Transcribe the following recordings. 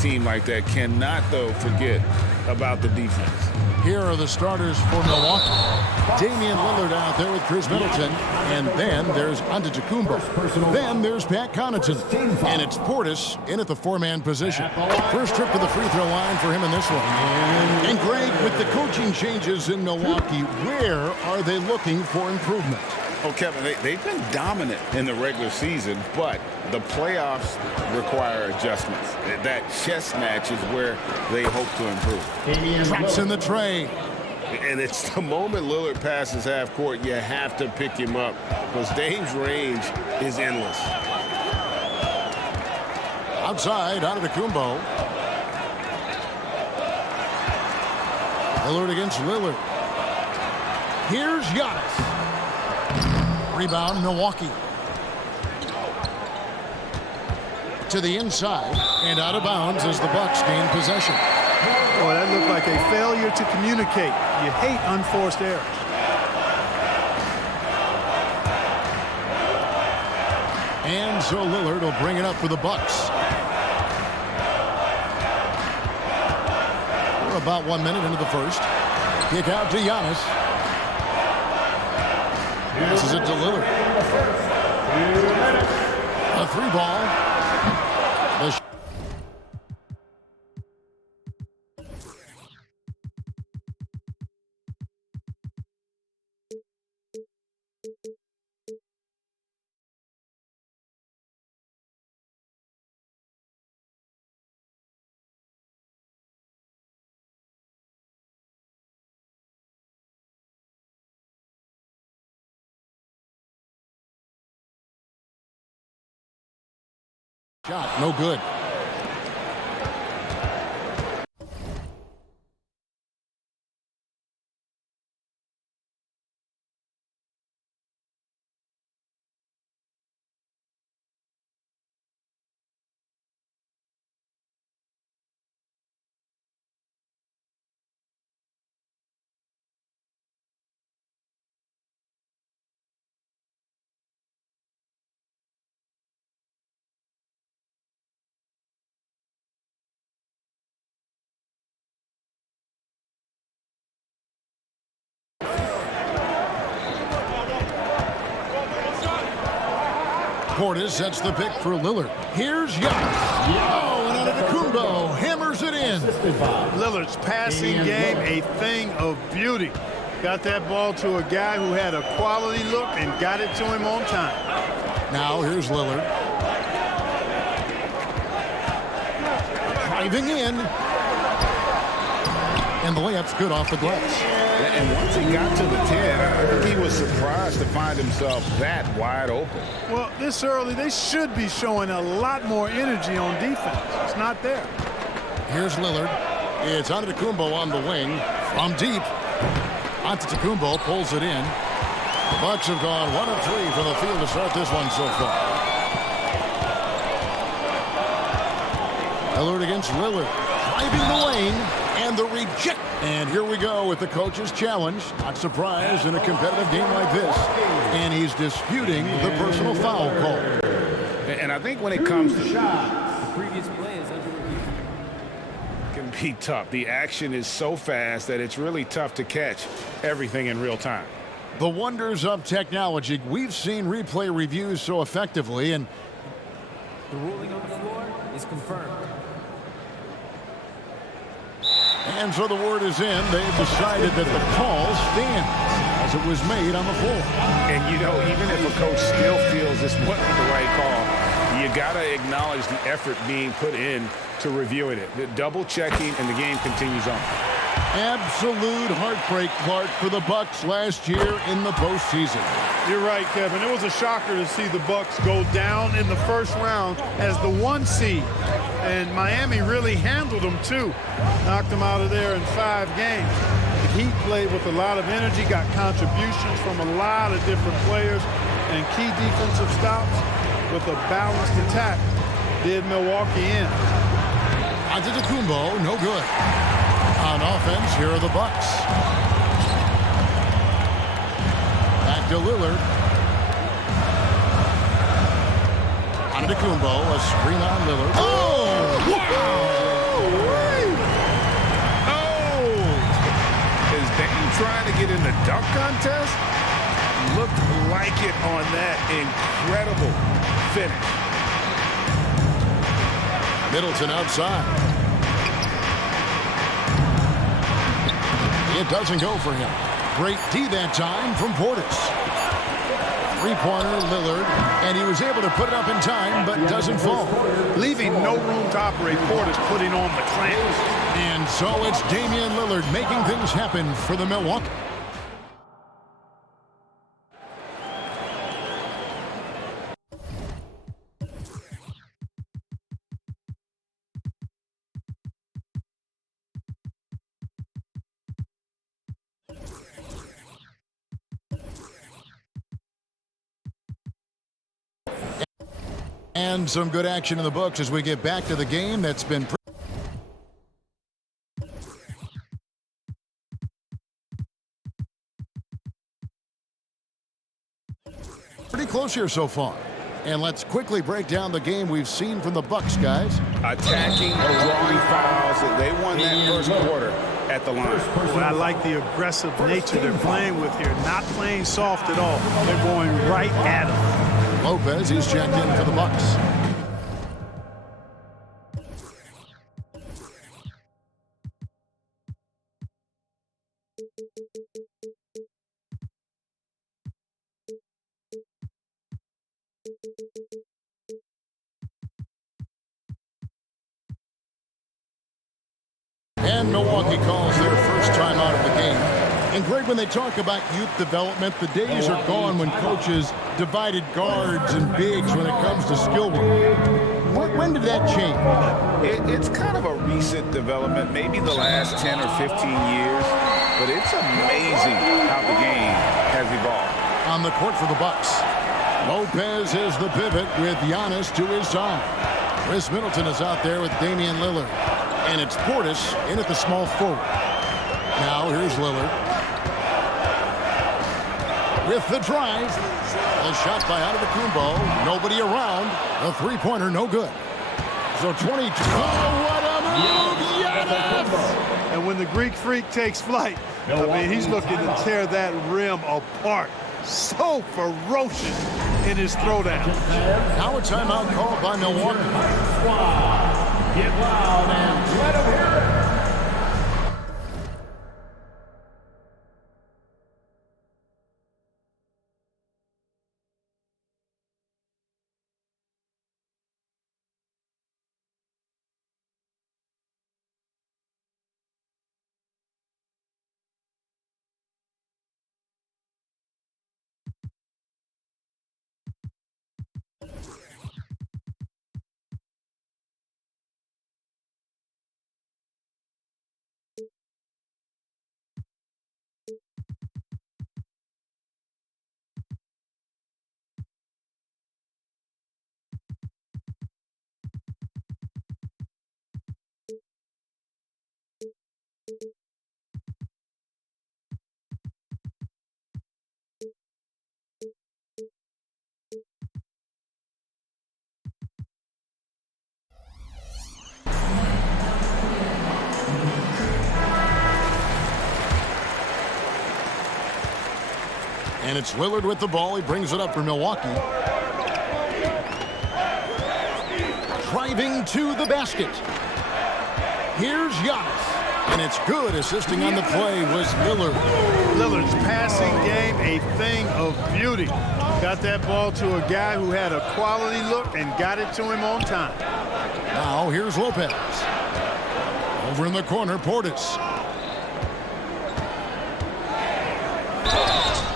team like that cannot, though, forget about the defense. Here are the starters for Milwaukee. Damian Lillard out there with Chris Middleton. And then there's Antetokounmpo. Then there's Pat Connaughton. And it's Portis in at the four-man position. First trip to the free throw line for him in this one. And Greg, with the coaching changes in Milwaukee, where are they looking for improvement? Oh, Kevin, they've been dominant in the regular season, but the playoffs require adjustments. That chess match is where they hope to improve. Drops in the tray. And it's the moment Lillard passes half court, you have to pick him up because Dame's range is endless. Outside, Antetokounmpo. Lillard against Lillard. Here's Giannis. Rebound, Milwaukee. To the inside and out of bounds as the Bucks gain possession. Boy, that looked like a failure to communicate. You hate unforced errors. And so Lillard will bring it up for the Bucks. We're about 1 minute into the first. Kick out to Giannis. Passes it to Lillard. A three ball. Shot, no good. Portis sets the pick for Lillard. Here's Giannis. Oh, and Antetokounmpo hammers it in. Lillard's passing game, a thing of beauty. Got that ball to a guy who had a quality look and got it to him on time. Now here's Lillard. Driving in. And the layup's good off the glass. And once he got to the 10, he was surprised to find himself that wide open. Well, this early, they should be showing a lot more energy on defense. It's not there. Here's Lillard. It's Antetokounmpo on the wing. From deep. Antetokounmpo pulls it in. The Bucks have gone 1 of 3 from the field to start this one so far. Lillard against Lillard. Driving the lane. And the reject. And here we go with the coach's challenge. Not surprised in a competitive game like this. And he's disputing the personal foul call. And I think when it comes to the previous play is under review. It can be tough. The action is so fast that it's really tough to catch everything in real time. The wonders of technology. We've seen replay reviews so effectively, and the ruling on the floor is confirmed. And so the word is in. They've decided that the call stands as it was made on the floor. And, you know, even if a coach still feels this wasn't the right call, you got to acknowledge the effort being put in to reviewing it. The double checking, and the game continues on. Absolute heartbreak, Clark, for the Bucks last year in the postseason. You're right, Kevin. It was a shocker to see the Bucks go down in the first round as the 1 seed. And Miami really handled them, too. Knocked them out of there in 5 games. The Heat played with a lot of energy, got contributions from a lot of different players, and key defensive stops with a balanced attack did Milwaukee in. Antetokounmpo, no good. On offense, here are the Bucks. Back to Lillard. Antetokounmpo, a screen on Lillard. Oh! Wow! contest? Looked like it on that incredible finish. Middleton outside. It doesn't go for him. Great D that time from Portis. Three-pointer, Lillard, and he was able to put it up in time, but doesn't fall. Leaving no room to operate. Portis putting on the clamps. And so it's Damian Lillard making things happen for the Milwaukee. And some good action in the books as we get back to the game that's been pretty close here so far. And let's quickly break down the game we've seen from the Bucks, guys. Attacking, drawing fouls. They won that first quarter at the line. Well, I like the aggressive nature they're playing with here. Not playing soft at all. They're going right at him. Lopez is checked in for the Bucks. And Milwaukee calls their first time out of the game. And Greg, when they talk about youth development, the days are gone when coaches divided guards and bigs when it comes to skill work. When did that change? It's kind of a recent development, maybe the last 10 or 15 years, but it's amazing how the game has evolved. On the court for the Bucks, Lopez is the pivot with Giannis to his side. Chris Middleton is out there with Damian Lillard. And it's Portis in at the small forward. Now here's Lillard. With the drive. A shot by Antetokounmpo. Nobody around. A three-pointer, no good. So 22. Oh, what a move! Giannis! And when the Greek Freak takes flight, I mean, he's looking to tear that rim apart. So ferocious in his throwdown. Now a timeout called by Milwaukee. Get loud and let them hear it. And it's Lillard with the ball. He brings it up for Milwaukee. Driving to the basket. Here's Giannis. And it's good. Assisting on the play was Lillard. Lillard's passing game, a thing of beauty. Got that ball to a guy who had a quality look and got it to him on time. Now here's Lopez. Over in the corner, Portis.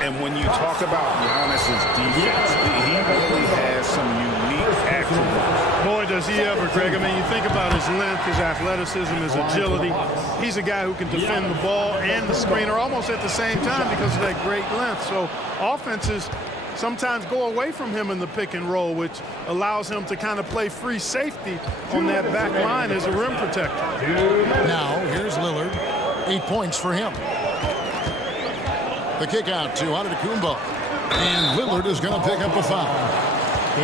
And when you talk about Giannis's defense, he really has some unique attributes. Boy, does he ever, Greg. I mean, you think about his length, his athleticism, his agility. He's a guy who can defend the ball and the screener almost at the same time because of that great length. So offenses sometimes go away from him in the pick and roll, which allows him to kind of play free safety on that back line as a rim protector. Now here's Lillard. 8 points for him. The kick out to Antetokounmpo. And Lillard is going to pick up a foul.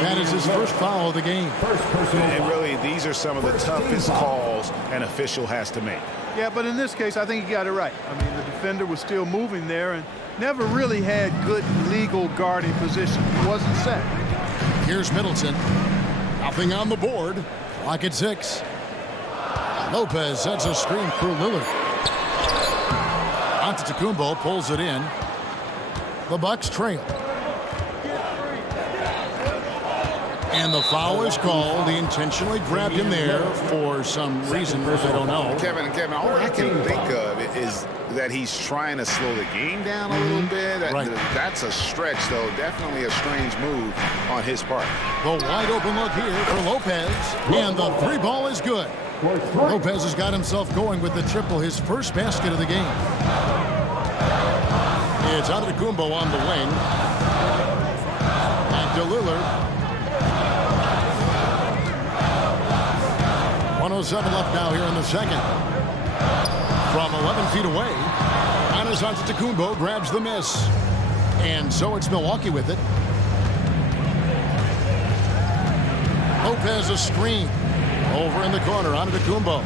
That is his first foul of the game. And really, these are some of the toughest calls an official has to make. Yeah, but in this case, I think he got it right. I mean, the defender was still moving there and never really had good legal guarding position. He wasn't set. Here's Middleton. Nothing on the board. Clock at 6. Lopez sets a screen for Lillard. Antetokounmpo pulls it in. The Bucks trail. And the foul is called. He intentionally grabbed him there for some reason I don't know. Kevin, all I can think of is that he's trying to slow the game down a little bit. Right. That's a stretch, though. Definitely a strange move on his part. The wide open look here for Lopez. And the 3 ball is good. Lopez has got himself going with the triple, his first basket of the game. It's Antetokounmpo on the wing. Back to Lillard. 1:07 left now here in the second. From 11 feet away, Giannis Antetokounmpo grabs the miss. And so it's Milwaukee with it. Lopez a screen. Over in the corner, Antetokounmpo.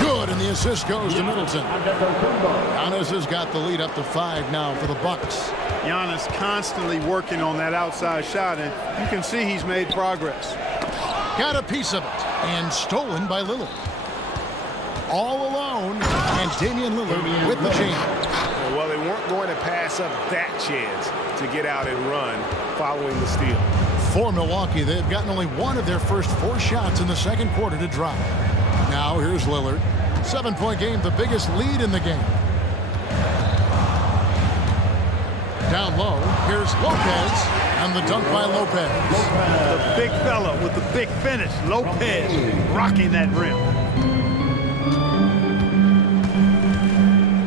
Good, and the assist goes to Middleton. Giannis has got the lead up to 5 now for the Bucks. Giannis constantly working on that outside shot, and you can see he's made progress. Got a piece of it, and stolen by Lillard. All alone, and Damian Lillard with the jam. Well, they weren't going to pass up that chance to get out and run following the steal. For Milwaukee, they've gotten only one of their first 4 shots in the second quarter to drop. Now here's Lillard. 7-point game, the biggest lead in the game. Down low, here's Lopez, and the dunk by Lopez. The big fella with the big finish, Lopez, rocking that rim.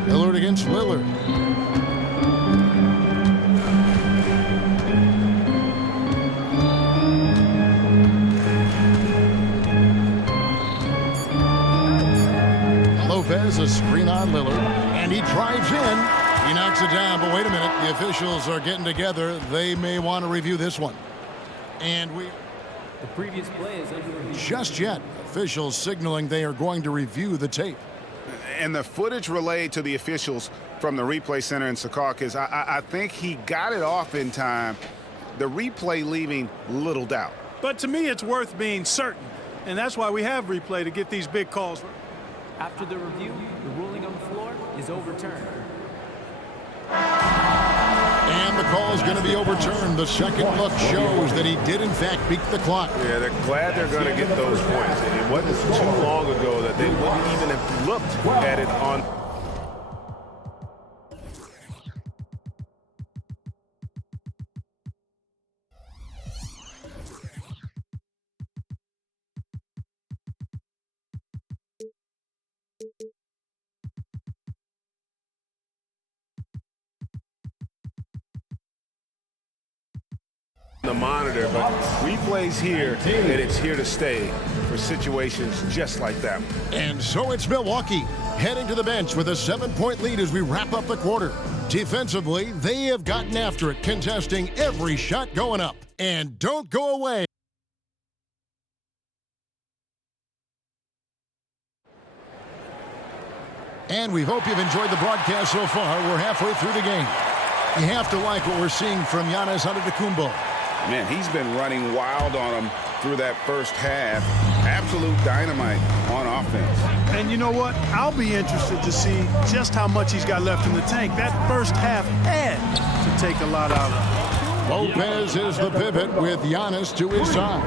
Lillard against Lillard. Lopez, a screen on Lillard, and he drives in. He knocks it down, but wait a minute. The officials are getting together. They may want to review this one. And The previous play is under review. just yet, officials signaling they are going to review the tape. And the footage relayed to the officials from the replay center in Secaucus, I think he got it off in time. The replay leaving little doubt. But to me, it's worth being certain, and that's why we have replay to get these big calls. After the review, the ruling on the floor is overturned. And the call is going to be overturned. The second look shows that he did, in fact, beat the clock. Yeah, they're glad they're going to get those points. It wasn't too long ago that they wouldn't even have looked at it on. The monitor, but replays here, and it's here to stay for situations just like that. And so it's Milwaukee heading to the bench with a 7-point lead as we wrap up the quarter. Defensively, they have gotten after it, contesting every shot going up. And don't go away. And we hope you've enjoyed the broadcast so far. We're halfway through the game. You have to like what we're seeing from Giannis Antetokounmpo. Man, he's been running wild on them through that first half. Absolute dynamite on offense. And you know what? I'll be interested to see just how much he's got left in the tank. That first half had to take a lot out of him. Lopez is the pivot with Giannis to his side.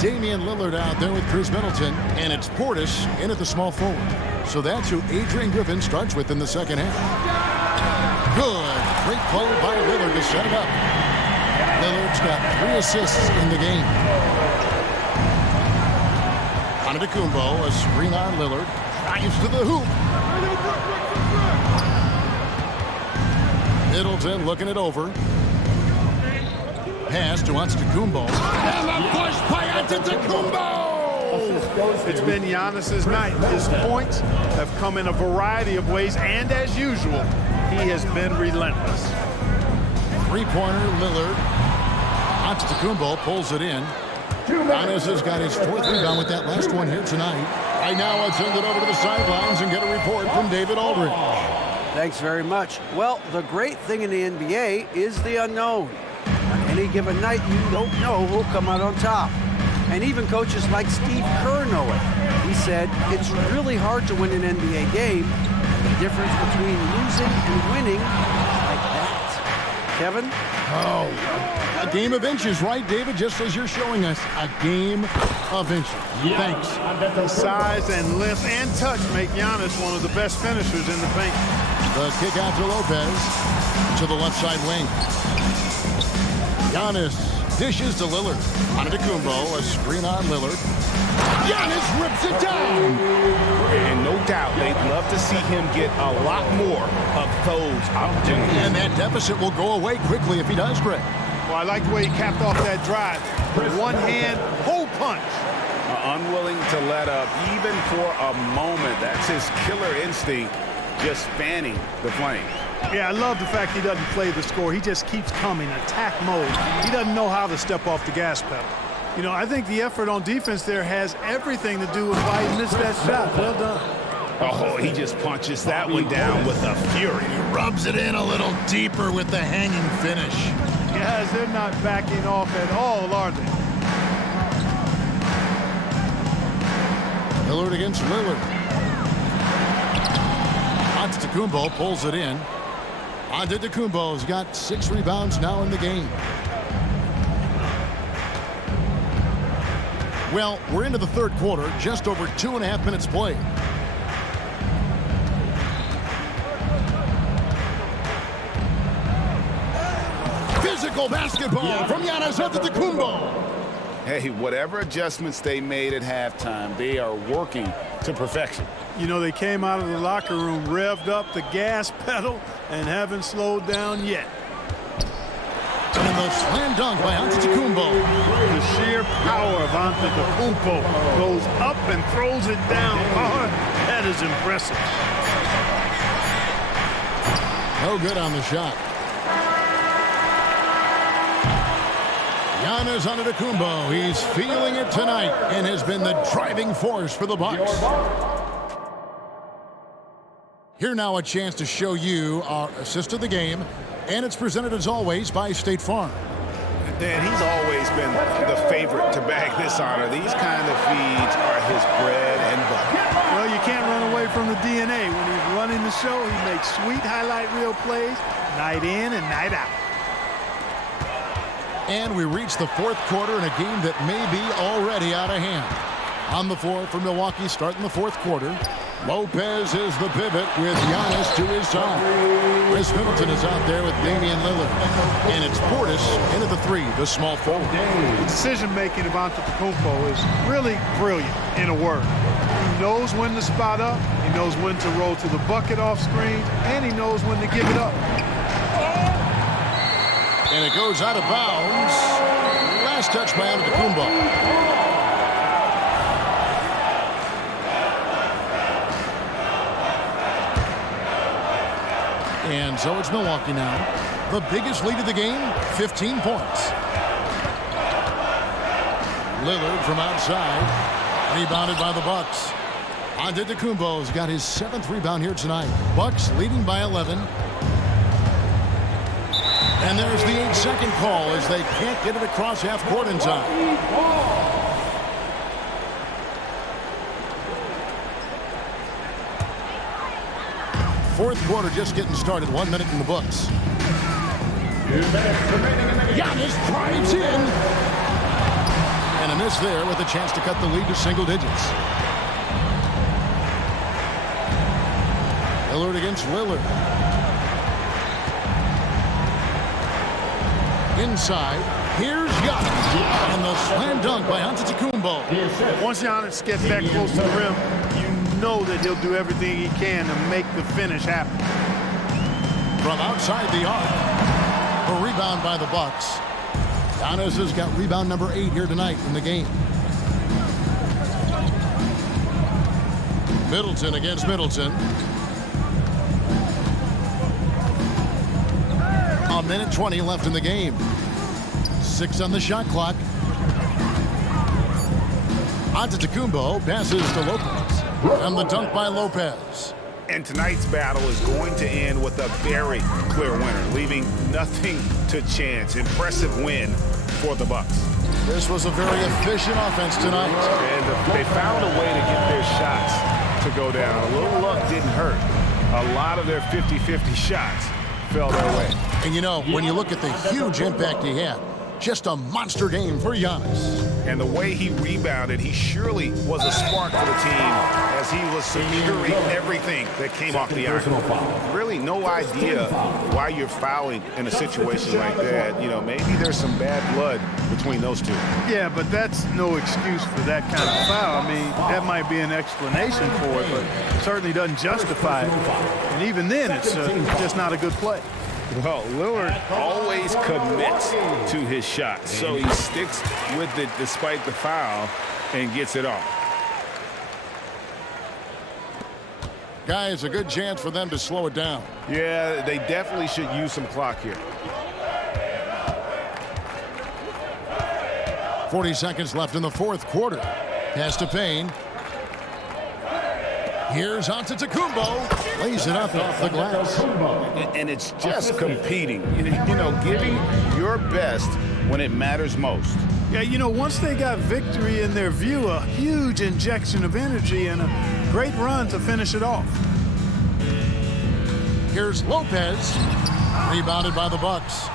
Damian Lillard out there with Chris Middleton, and it's Portis in at the small forward. So that's who Adrian Griffin starts with in the second half. Good. Great play by Lillard to set it up. Lillard's got 3 assists in the game. Antetokounmpo, a screen on Lillard. Drives to the hoop. Middleton looking it over. Pass to Antetokounmpo. And a push by Antetokounmpo! It's been Giannis's night. His points have come in a variety of ways, and as usual, he has been relentless. Three-pointer, Lillard. Antetokounmpo pulls it in. Giannis has got his 4th rebound with that last one here tonight. Right now, I'll send it over to the sidelines and get a report from David Aldridge. Thanks very much. Well, the great thing in the NBA is the unknown. On any given night, you don't know who'll come out on top. And even coaches like Steve Kerr know it. He said, it's really hard to win an NBA game. And the difference between losing and winning is like that. Kevin? Oh, a game of inches, right, David? Just as you're showing us, a game of inches. Thanks. The size and length and touch make Giannis one of the best finishers in the paint. The kick out to Lopez to the left side wing. Giannis dishes to Lillard. Antetokounmpo, a screen on Lillard. Giannis rips it down. And no doubt, they'd love to see him get a lot more of those opportunities. And that deficit will go away quickly if he does, Greg. Well, I like the way he capped off that drive. With one hand, hole punch. Unwilling to let up, even for a moment. That's his killer instinct, just fanning the flames. Yeah, I love the fact he doesn't play the score. He just keeps coming, attack mode. He doesn't know how to step off the gas pedal. You know, I think the effort on defense there has everything to do with why he missed that shot. Well done. Oh, he just punches that one down with a fury. He rubs it in a little deeper with the hanging finish. Guys, they're not backing off at all, are they? Lillard against Lillard. Antetokounmpo pulls it in. Antetokounmpo's got 6 rebounds now in the game. Well, we're into the 3rd quarter, just over 2.5 minutes played. Physical basketball from Giannis Antetokounmpo. Hey, whatever adjustments they made at halftime, they are working to perfection. You know, they came out of the locker room, revved up the gas pedal, and haven't slowed down yet. And the slam dunk by Antetokounmpo. The sheer power of Antetokounmpo goes up and throws it down hard. That is impressive. No good on the shot. Giannis Antetokounmpo, he's feeling it tonight and has been the driving force for the Bucks. Here now a chance to show you our assist of the game, and it's presented as always by State Farm. Dan, he's always been the favorite to bag this honor. These kind of feeds are his bread and butter. Well, you can't run away from the DNA. When he's running the show, he makes sweet highlight reel plays night in and night out. And we reach the 4th quarter in a game that may be already out of hand. On the floor for Milwaukee starting the 4th quarter. Lopez is the pivot with Giannis to his side. Chris Middleton is out there with Damian Lillard. And it's Portis into the 3, the small forward. The decision-making of Antetokounmpo is really brilliant, in a word. He knows when to spot up, he knows when to roll to the bucket off screen, and he knows when to give it up. And it goes out of bounds. Last touch by Antetokounmpo. And so it's Milwaukee now. The biggest lead of the game, 15 points. Lillard from outside. Rebounded by the Bucks. Antetokounmpo's got his 7th rebound here tonight. Bucks leading by 11. And there's the 8-second call as they can't get it across half court in time. 4th quarter just getting started. 1 minute in the books. 2 minutes remaining in the game. Giannis drives in. And a miss there with a chance to cut the lead to single digits. Lillard against Lillard. Inside, here's Giannis. And the slam dunk by Antetokounmpo. Once Giannis gets that close to the rim, you know that he'll do everything he can to make the finish happen. From outside the arc, a rebound by the Bucks. Giannis has got rebound number 8 here tonight in the game. Middleton against Middleton. A minute 20 left in the game. 6 on the shot clock. Antetokounmpo passes to Lopez. And the dunk by Lopez. And tonight's battle is going to end with a very clear winner, leaving nothing to chance. Impressive win for the Bucks. This was a very efficient offense tonight. And they found a way to get their shots to go down. A little luck didn't hurt. A lot of their 50-50 shots fell their way. And you know, when you look at the huge impact he had, just a monster game for Giannis. And the way he rebounded, he surely was a spark for the team as he was securing everything that came off the iron. Really no idea why you're fouling in a situation like that. You know, maybe there's some bad blood between those two. Yeah, but that's no excuse for that kind of foul. I mean, that might be an explanation for it, but it certainly doesn't justify it. And even then, it's just not a good play. Well, Lillard always commits to his shot, so he sticks with it despite the foul and gets it off. Guys, a good chance for them to slow it down. Yeah, they definitely should use some clock here. 40 seconds left in the fourth quarter. Pass to Payne. Here's Antetokounmpo. Lays it up off the glass. And it's just competing, you know, giving your best when it matters most. Yeah, you know, once they got victory in their view, a huge injection of energy and a great run to finish it off. Here's Lopez. Rebounded by the Bucks.